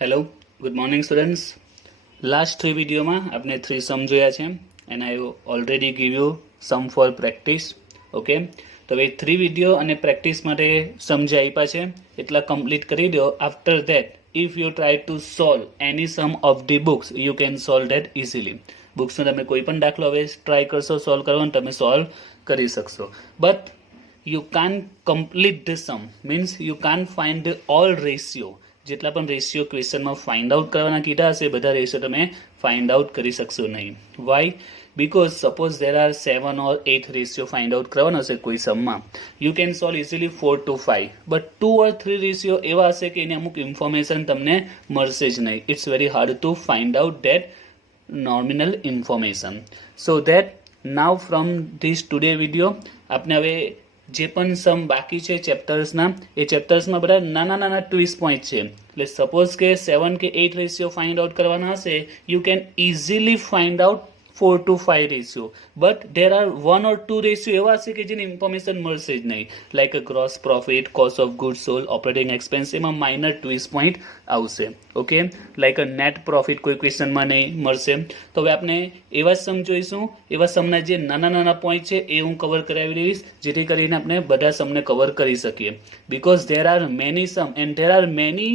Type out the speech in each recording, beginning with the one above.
Hello, good morning students. Last 3 વિડીયોમાં આપણે 3 sum જોયા છે and I already give you sum for practice. Okay, તો હવે 3 વિડીયો અને પ્રેક્ટિસ માટે સમ જે આપ્યા છે એટલા કમ્પ્લીટ કરી દો. After that if you try to solve any sum of the books you can solve that easily. બુક્સનો તમે કોઈ પણ દાખલો હવે ટ્રાય કરશો સોલ્વ કરવાનો, તમે સોલ્વ કરી શકશો. But you can complete the sum means you can find all ratio. જેટલા પણ રેશિયો ક્વેશ્ચનમાં ફાઇન્ડ આઉટ કરવાના કીધા હશે બધા રેશિયો તમે ફાઇન્ડ આઉટ કરી શકશો નહીં. Why? Because suppose there are 7 or 8 ratio find out કરવાનો હશે કોઈ સમમાં, you can solve easily 4 to 5, but 2 or 3 ratio એવા હશે કે એની અમુક ઇન્ફોર્મેશન તમને મળશે જ નહીં. It's very hard to find out that nominal information. So that now from this today video આપણે હવે જે પણ સમ બાકી છે ચેપ્ટર્સના એ ચેપ્ટર્સમાં બધા નાના નાના ટ્વિસ્ટ પોઈન્ટ છે. એટલે સપોઝ કે 7 કે 8 રેશિયો ફાઇન્ડ આઉટ કરવાના હશે, you can easily find out 4 to 5 ratio, but there are 1 or 2 ratio એવા હશે કે જેની ઇન્ફોર્મેશન મળશે જ નહીં, like a gross profit, cost of good sold, operating expense, એમાં માઇનર ટ્વિસ્ટ પોઈન્ટ આવશે. ઓકે, લાઈક અ નેટ પ્રોફિટ કોઈ ક્વેશ્ચનમાં નહીં મળશે. તો હવે આપણે એવા સમ જોઈશું, એવા સમના જે નાના નાના પોઈન્ટ છે એ હું કવર કરાવી દઈશ જેથી કરીને આપણે બધા સમને કવર કરી શકીએ. Because there are many sum and there are many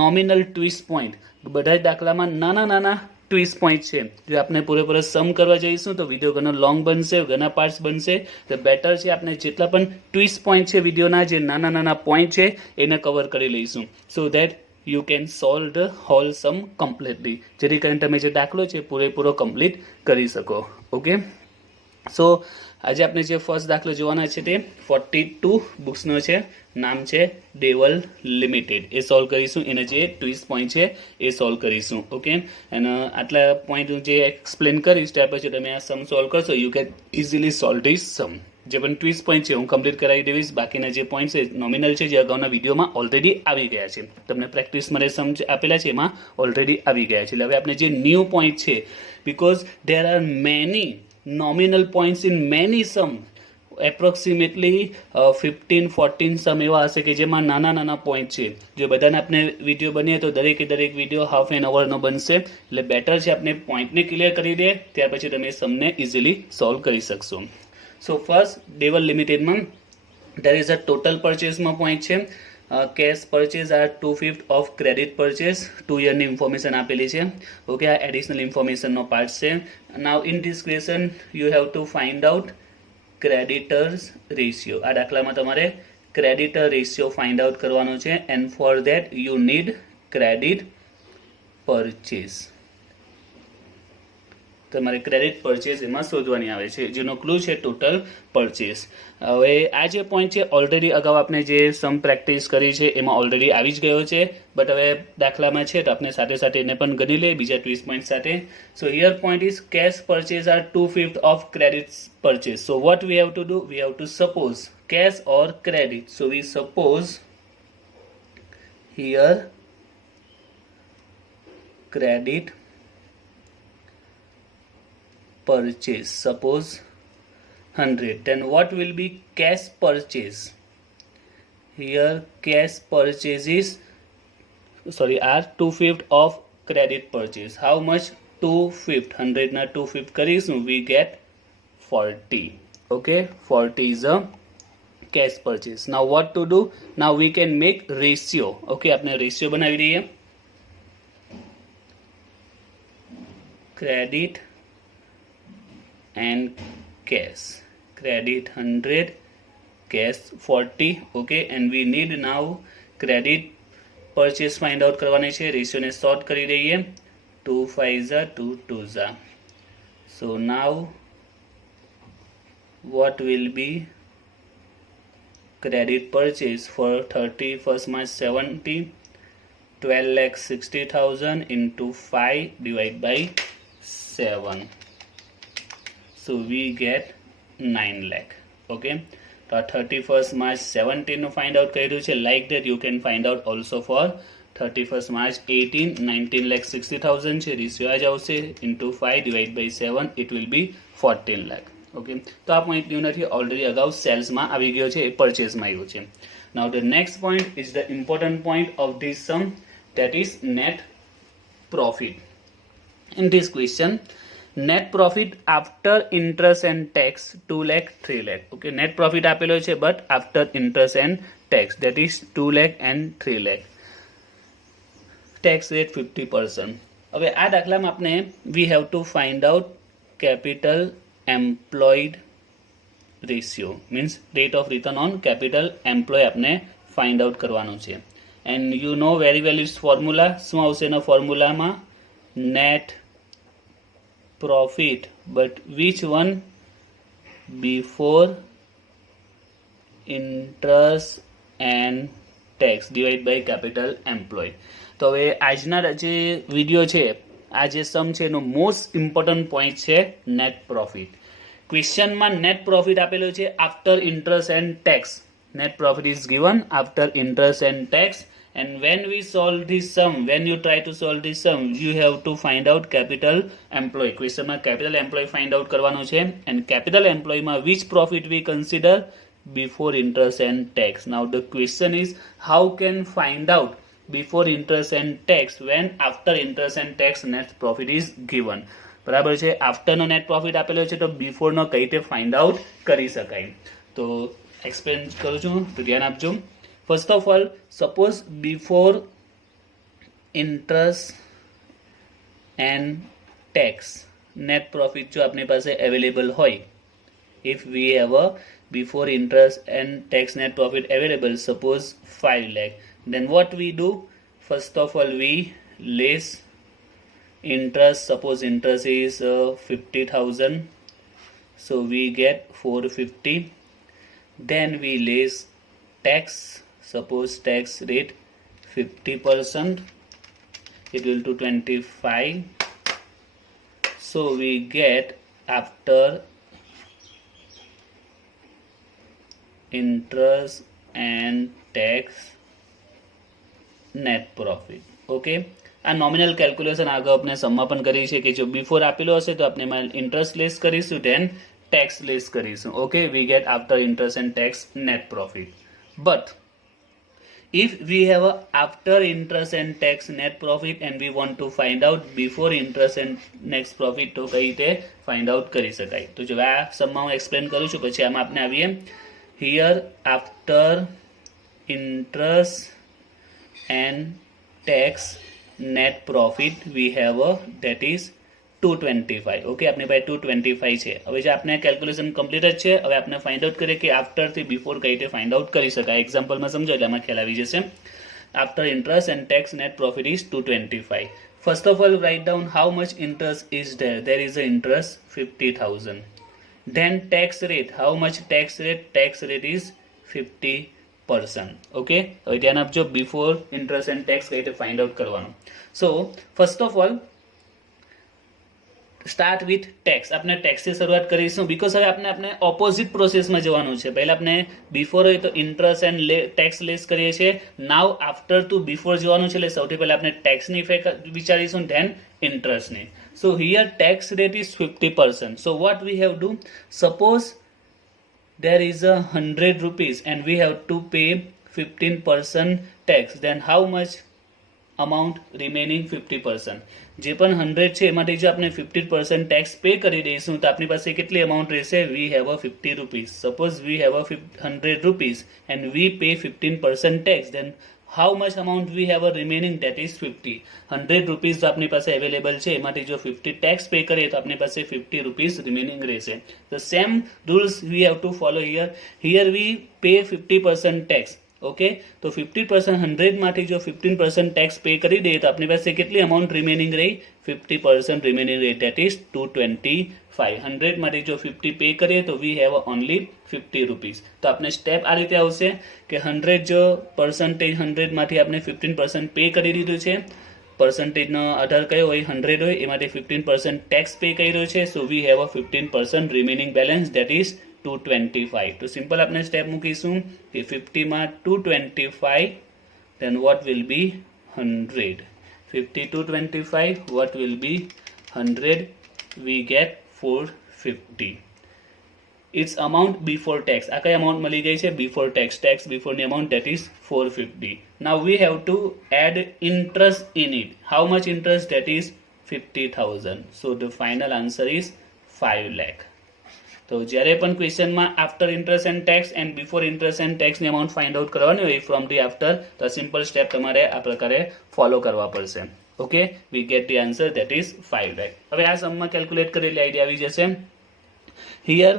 nominal twist point. બધા જ દાખલામાં નાના નાના ટ્વિસ્ટ પોઈન્ટ છે. જો આપણે પૂરેપૂરો સમ કરવા જઈશું તો વિડીયો ઘણો લોંગ બનશે, ઘણા પાર્ટ્સ બનશે. તો બેટર છે આપણે જેટલા પણ ટ્વિસ્ટ પોઈન્ટ છે વિડીયોના, જે નાના નાના પોઈન્ટ છે એને કવર કરી લઈશું, so that you can solve the whole sum completely, જેથી કરીને તમે જે દાખલો છે પૂરેપૂરો કમ્પ્લીટ કરી શકો. ઓકે, સો આજે આપણે જે ફર્સ્ટ દાખલો જોવાના છે તે 42 બુક્સનો છે, નામ છે ડેવલ લિમિટેડ. એ સોલ્વ કરીશું, એને જે ટ્વિસ્ટ પોઈન્ટ છે એ સોલ્વ કરીશું. ઓકે, અને આટલા પોઈન્ટ હું જે એક્સપ્લેન કરીશ ત્યાર પછી તમે આ સમ સોલ્વ કરશો, you can easily solve this sum. જે પણ ટ્વિસ્ટ પોઈન્ટ છે હું કમ્પ્લીટ કરાવી દઈશ. બાકીના જે પોઈન્ટ છે નોમિનલ છે જે અગાઉના વિડીયોમાં ઓલરેડી આવી ગયા છે, તમને પ્રેક્ટિસ માટે સમ આપેલા છે એમાં ઓલરેડી આવી ગયા છે. એટલે હવે આપણે જે ન્યૂ પોઈન્ટ છે, because there are many nominal points in many sum, approximately 15-14 સમ એવા હશે કે જેમાં નાના નાના પોઈન્ટ છે. જો બધાને આપણે વિડીયો બનીએ તો દરેક વિડીયો હાફ એન અવરનો બનશે. એટલે બેટર છે આપણે પોઈન્ટને ક્લિયર કરી દે, ત્યાર પછી તમે સમને ઇઝીલી સોલ્વ કરી શકશો. સો ફર્સ્ટ ડેવલ લિમિટેડમાં ધેર ઇઝ અ ટોટલ પરચેસમાં પોઈન્ટ છે. Cash purchase are 2/5 of credit purchase, 2 યરની ઇન્ફોર્મેશન આપેલી છે. ઓકે, આ એડિશનલ ઇન્ફોર્મેશનનો પાર્ટ છે. Now in this question you have to find out creditors ratio. આ દાખલામાં તમારે ક્રેડિટર રેશિયો ફાઇન્ડ આઉટ કરવાનો છે and for that you need credit purchase. તમારે ક્રેડિટ પરચેઝ એમાં શોધવાની આવે છે, જેનો ક્લુ છે ટોટલ પરચેઝ. હવે આ જે પોઈન્ટ છે ઓલરેડી અગાઉ આપણે જે સમ પ્રેક્ટિસ કરી છે એમાં ઓલરેડી આવી જ ગયો છે, બટ હવે દાખલામાં છે તો આપણે સાથે સાથે એને પણ ગણી લઈએ બીજા ટ્વિસ્ટ પોઈન્ટ સાથે. So here point is cash purchase are 2/5 of credit purchase. So what we have to do, we have to suppose cash or credit. So we suppose here credit purchase, suppose 100, then what will be cash purchase? Here cash purchase is are 2/5 of credit purchase. How much? 2/5. 100 na 2/5 કરીશું, we get 40. Okay, 40 is a cash purchase. Now what to do? Now we can make ratio. Okay, આપણે ratio બનાવી દઈએ. Credit and cash. Credit 100, cash 40. Okay, and we need now credit purchase find out કરવાની છે. Ratio ને sort કરી દઈએ. 2 5s are 2 2s are. So now what will be credit purchase for 31st March 70? 12,60,000 into 5 divided by 7. So we get 9 lakh. Okay, તો આ 31st March 70 નું find out કર્યું છે. Like that you can find out also for 31st March 18, 19,60,000 છે. Ratio આ જ આવશે into 5 divide by 7, it will be 14 lakh. Okay, તો આ પોઈન્ટ ન્યૂ નથી, ઓલરેડી અગાઉ સેલ્સમાં આવી ગયો છે, એ પરચેઝમાં આવ્યું છે. Now the next point is the important point of this sum. that is net profit. In this question, net profit after interest and tax 2 lakh 3 lakh. Okay, net profit આપેલો છે but after interest and tax that is 2 lakh and 3 lakh. Tax rate 50%. હવે આ દાખલામાં આપણે we have to find out capital employed ratio, means rate of return on capital employed આપણે find out કરવાનું છે. And you know very well its formula. શું આવશે એના ફોર્મ્યુલામાં? net profit, but which one? Before interest and tax divided by capital employed. તો હવે આજના જે વિડીયો છે, આ જે સમ છે એનો મોસ્ટ ઇમ્પોર્ટન્ટ પોઈન્ટ છે નેટ પ્રોફિટ. ક્વેશ્ચનમાં નેટ પ્રોફિટ આપેલો છે after interest and tax. Net profit is given after interest and tax. And when we solve this sum, when you try to solve this sum, you have to find out capital employed. Question માં capital employed find out કરવાનું છે. And capital employed માં which profit we consider? Before interest and tax. Now the question is, how can find out before interest and tax when after interest and tax net profit is given? બરાબર છે. after નો net profit આપેલો છે તો before નો કઈ રીતે find out કરી શકાય? તો explain કરું છું, તો ધ્યાન આપજો. First of all, suppose before interest and tax net profit जो अपने पास available होय, if we have a before interest and tax net profit available, suppose 5 lakh, then what we do? First of all, we less interest. Suppose interest is 50,000, so we get 450. Then we less tax. Suppose tax rate 50%, it will to 25. So we get after interest and tax net profit. Okay, આ nominal calculation આગળ આપણે સમમાં પણ કરી છે કે જો before આપેલો હશે તો આપણે એમાં ઇન્ટરેસ્ટ લેસ કરીશું, ધેન ટેક્સ લેસ કરીશું. Okay, we gate after interest and tax net profit. But if we have a after interest and tax net profit and we want to find out before interest and next profit, તો કઈ રીતે find out કરી શકાય? તો જો આ સમમાં હું explain કરું છું, પછી આમાં આપણે આવીએ. here after interest and tax net profit we have a that is 225. Okay, આપણી પાસે 225 છે. હવે જે આપણે કેલ્ક્યુલેશન કમ્પ્લીટ જ છે, હવે આપણે ફાઇન્ડ આઉટ કરીએ કે આફ્ટર થી બિફોર કઈ રીતે ફાઇન્ડ આઉટ કરી શકાય. એક્ઝામ્પલમાં સમજો એટલે આમાં ખ્યાલ આવી જશે. After interest and tax net profit is 225. First of all write down how much interest is there is a interest 50,000. then tax rate, how much tax rate? tax rate is 50%. Okay, હવે ધ્યાન આપજો, before interest and tax કઈ રીતે find out કરવાનું. So first of all start with tax. આપણે ટેક્સથી શરૂઆત કરીશું because હવે આપણે ઓપોઝિટ પ્રોસેસમાં જવાનું છે. પહેલા આપણે બિફોર હોય તો ઇન્ટરેસ્ટ એન્ડ ટેક્સ લેસ કરીએ છીએ. નાવ આફ્ટર ટુ બિફોર જવાનું છે, એટલે સૌથી પહેલા આપણે ટેક્સની ઇફેક્ટ વિચારીશું, ધેન ઇન્ટરેસ્ટની. So here tax rate is 50%. So what we have do? Suppose there is a 100 rupees and we have to pay 15% tax, then how much amount remaining? 50%. જે પણ 100 છે એમાંથી જો આપણે 50% ટેક્સ પે કરી દઈશું તો આપણી પાસે કેટલી અમાઉન્ટ રહેશે? વી have a 50 rupees. Suppose V have a 100 rupees and we pay 15% tax, then how much amount we have a remaining? that is 50. 100 rupees જો આપણી પાસે અવેલેબલ છે, એમાંથી જો 50 ટેક્સ પે કરીએ તો આપણી પાસે 50 rupees remaining રહેશે. The same rules we have to follow here. Here we pay 50% tax. Okay, તો 50% 100 માંથી જો 15% ટેક્સ પે કરી દઈએ તો આપણી પાસે કેટલી અમાઉન્ટ રિમેનિંગ રહી? 50% રિમેનિંગ રહી, ધેટ ઇઝ 225. 100 માંથી જો 50 પે કરીએ તો વી હેવ ઓનલી 50 rupees. તો આપણે સ્ટેપ આ રીતે આવશે કે 100 જો પર્સન્ટેજ 100 માંથી આપણે 15% પે કરી દીધું છે, પર્સન્ટેજનો આધાર કયો હોય? 100 હોય, એમાંથી 15% ટેક્સ પે કર્યો છે. So we have a 15% remaining balance, that is 225. તો સિમ્પલ આપણે સ્ટેપ મૂકીશું કે 50 માં 225, then what will be 100? 50 to 25, what will be 100? We get 450. It's amount before tax. આ કઈ અમાઉન્ટ મળી ગઈ છે? Before tax. ટેક્સ બિફોરની amount that is 450. Now we have to add interest in it. How much interest? That is 50,000. So the final answer is 5 lakh. તો જ્યારે પણ ક્વેશ્ચનમાં after interest and tax and before interest and ટેક્સની amount find out કરવાની હોય from the after, તો simple step તમારે આ પ્રકારે ફોલો કરવા પડશે. Okay, we get the answer that is 5 lakh. હવે આ સમમાં કેલ્ક્યુલેટ કરેલી આઈડિયા આવી જશે. Here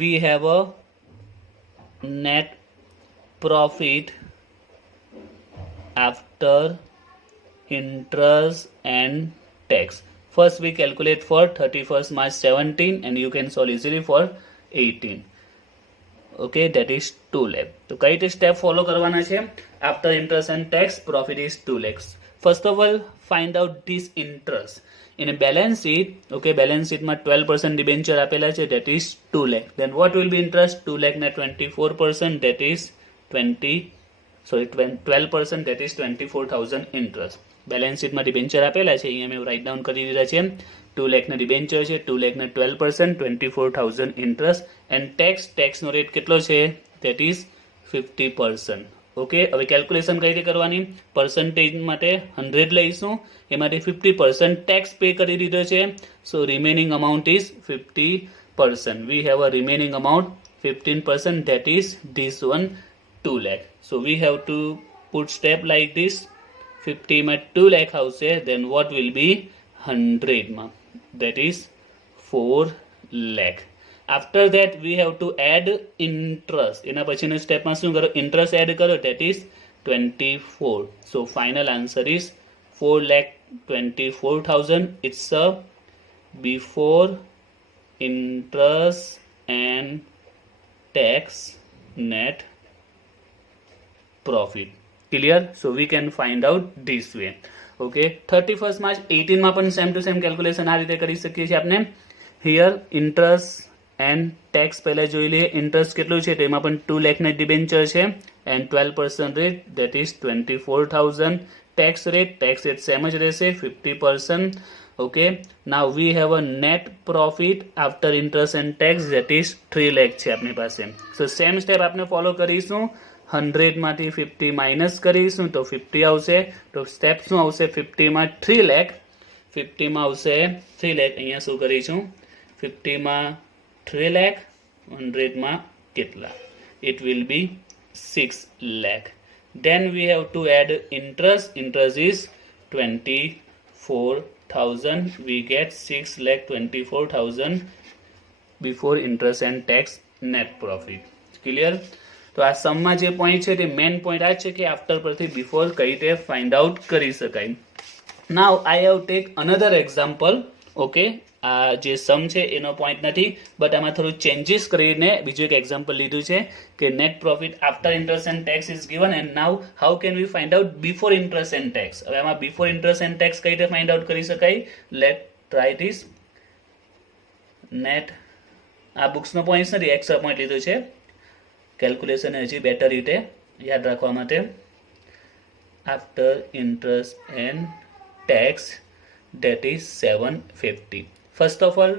we have a net profit after interest and tax. First we calculate for 31st March 17 and you can solve easily for 18. Okay, that is 2 lakh. तो कई step follow करवाना है. After interest and tax profit is 2 lakhs. First of all find out this interest in a balance sheet. Okay, balance sheet में 12% debenture આપેલા છે, that is 2 lakh. Then what will be interest? 2 lakh ને 24%, that is 12%, that is 24,000 interest. Balance શીટમાં debenture આપેલા છે, અહીંયા મેં write down કરી દીધા છે. 2 લાખના ડિબેન્ચર છે, 2 લાખના 12%, 24,000 ઇન્ટરેસ્ટ એન્ડ ટેક્સનો રેટ કેટલો છે? That is 50%. ઓકે, હવે કેલ્ક્યુલેશન કઈ રીતે કરવાની? પર્સન્ટેજ માટે 100 લઈશું, એમાંથી 50% ટેક્સ પે કરી દીધો છે, so remaining amount is 50%. We have a remaining amount 15%, that is this one 2 lakh. So we have to put step like this. 50 में 2 lakh આવશે, then what will be 100 માં? That is 4 lakh. After that we have to add interest. એના પછીનું સ્ટેપમાં શું કરો? Interest add કરો, that is 24. So final answer is 4,24,000. It's a before interest and tax net profit. Clear? So we can find out this way. Okay, 31st March 18 માં પણ same to same calculation આ રીતે કરી શકીએ છીએ આપણે. Here interest and tax પહેલા જોઈ લઈએ. ઇન્ટરેસ્ટ કેટલું છે? તેમાં પણ 2 લાખના ડિબેન્ચર છે and 12% rate, that is 24,000. Tax rate same જ રહેશે, 50%. Okay, now we have a net profit after interest and tax, that is 3 lakh છે આપણી પાસે. સો સેમ સ્ટેપ આપણે ફોલો કરીશું. 100 માંથી 50 માઇનસ કરીશું તો 50 આવશે. તો સ્ટેપ શું આવશે? 50 માં 3 lakh, 50 માં આવશે 3 lakh. અહીંયા શું કરીશું? 50 માં 3 lakh, 100 માં કેટલા? It will be 6 lakh. Then we have to add interest. Interest is 24,000. We get 6,24,000 before interest and tax net profit. Clear? તો આ સમમાં જે પોઈન્ટ છે તે મેઇન પોઈન્ટ આ છે કે આફ્ટર પરથી બિફોર કઈ રીતે ફાઇન્ડ આઉટ કરી શકાય. Now I have take another example. Okay, આ જે સમ છે એનો પોઈન્ટ નથી, બટ આમાં થોડું ચેન્જીસ કરીને બીજું એક એક્ઝામ્પલ લીધું છે કે net profit after interest and tax is given and now how can we find out before interest and tax. હવે આમાં બિફોર ઇન્ટરેસ્ટ એન્ડ ટેક્સ કઈ રીતે ફાઇન્ડ આઉટ કરી શકાય? Late try this. નેટ આ બુક્સનો પોઈન્ટ નથી, એક્સ્ટ્રા પોઈન્ટ લીધું છે. કેલ્ક્યુલેશન હજી બેટર રીતે યાદ રાખવા માટે. After interest and tax, that is 750. First of all,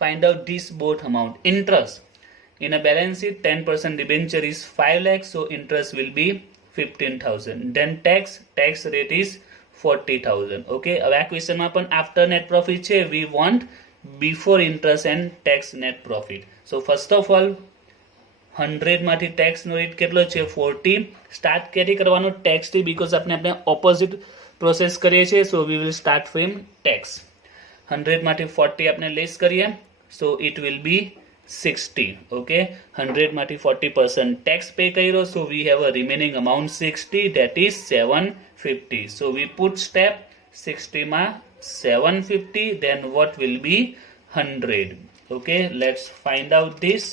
find out this both amount. Interest in a balance sheet 10% debenture is 5 lakh, so interest will be 15,000. Then tax rate is 40,000. Okay, હવે આ ક્વેશ્ચનમાં પણ after net profit છે. we want before interest and tax net profit. So first of all 100 માંથી ટેક્સનો rate કેટલો છે? 40. Start ક્યાંથી કરવાનો? ટેક્સથી, બીકોઝ આપણે ઓપોઝિટ પ્રોસેસ કરીએ છીએ. So we will start from tax. 100 માંથી 40 આપણે લેસ કરીએ, so it will be 60. Okay, 100 માંથી 40% ટેક્સ પે કર્યો, so we have a remaining amount 60, that is 750. So we put step 60 માં 750, then what will be 100. Okay, let's find out this.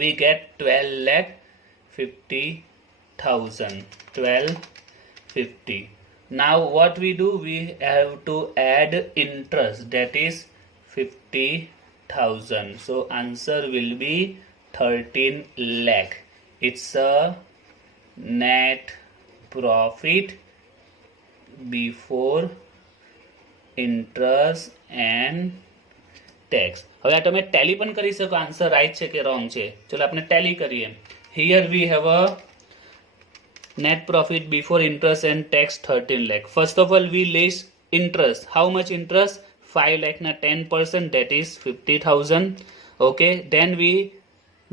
We get 12,50,000. 1250. Now what we do? We have to add interest, that is 50,000. So answer will be 13 lakh. It's a net profit before interest and tax. હવે આ તમે Tally પણ કરી શકો, answer right છે કે wrong છે. ચલો આપણે ટેલી કરીએ. Here we have a net profit before interest and tax 13 lakh. First of all, we list interest. How much interest? 5 lakh na 10%, that is 50,000. Okay, then we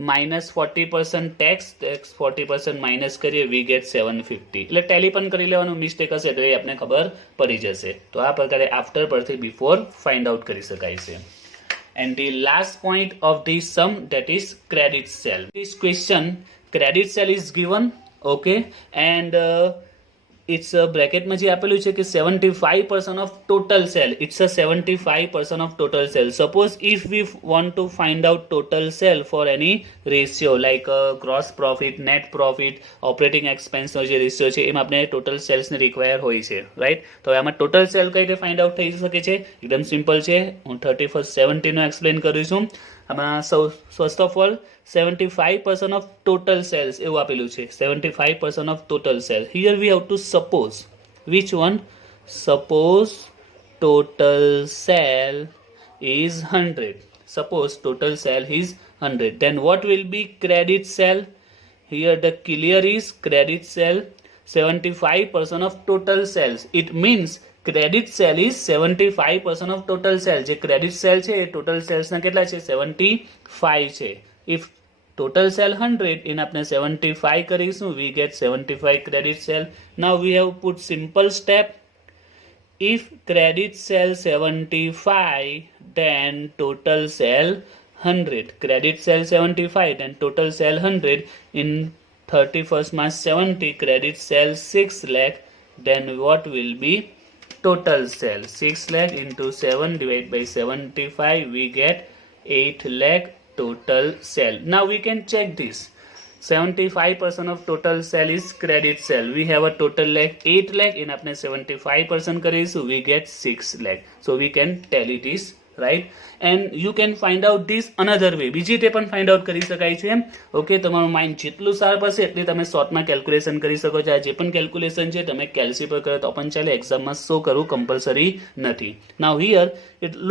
minus 40% tax, 40% minus કરીએ, we get 750. એટલે Tally પણ કરી લેવાનું, mistake હશે તો એ આપણે ખબર પડી જશે. તો આ પ્રકારે આફ્ટર પરથી બિફોર ફાઇન્ડ આઉટ કરી શકાય છે. And the last point of this sum, that is credit sale. This question, credit sale is given. Okay, and it's a bracket માં જે આપેલું છે કે 75% of total sale. It's a 75% of total sale. Suppose if we want to find out total sale for any ratio like gross profit, net profit, operating expense નો જે ratio છે એમાં આપણે total sales ને require હોય છે, right? તો આમાં total sale કઈ રીતે find out થઈ શકે છે? એકદમ સિમ્પલ છે. હું 31st 70 નો explain કરીશું. આમાં first of all 75% of total sales એવું આપેલું છે. 75% of total sale. Here we have to suppose. Which one? Suppose total sale is 100. Suppose total sale is 100. Then what will be credit sale? Here the clear is credit sale 75% of total sales. It means credit sale is 75% of total sale. જે credit sale છે એ total sales ના કેટલા છે? 75 છે. If total sale 100 in આપણે 75 કરીશું, we get 75 credit sale. Now we have put simple step. If credit sale 75, then total sale 100. Credit sale 75, then total sale 100. In 31st March 70, credit sale 6 lakh. Then what will be total sale? 6 lakh into 7 divided by 75, we get 8 lakh total sale. Now we can check this. 75% of total sale is credit sale. We have a total lakh 8 lakh. In apne 75% કરીશું, we get 6 lakh. So we can tally this, right? And you can find out this another way. બીજી રીતે પણ find out કરી શકાય છે. Okay, તમારું mind જેટલું sharp હશે એટલી તમે શોર્ટમાં કેલ્ક્યુલેશન કરી શકો છો. આ જે પણ કેલ્ક્યુલેશન છે તમે કેલ્સી પર કરો તો પણ ચાલે, એક્ઝામમાં શો કરવું કમ્પલસરી નથી. Now here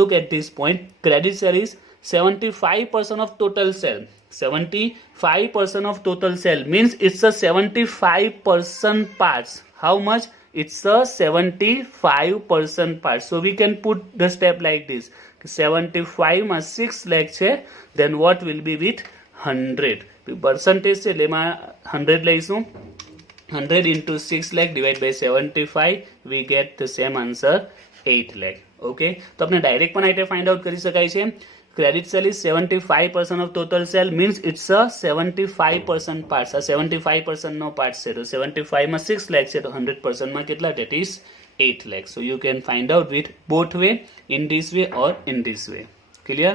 look at this point. Credit sale is 75% of total sale. 75% of total sale means it's a 75% parts. How much? It's a 75% part. So we can put the step like this. 75 માં 6 lakh છે, then what will be with 100? Percentage છે એટલે એમાં 100 લઈશું. 100 into 6 lakh divided by 75, we get the same answer 8 lakh. Okay, તો આપણે direct પણ આ ફાઇન્ડ આઉટ કરી શકાય છે. Credit sale is 75% of total sale means it's a 75% parts. આ 75% નો પાર્ટ છે તો 75 માં 6 lakh છે તો 100% માં કેટલા? That is 8 lakh. So you can find out with both way, in this way or in this way. Clear?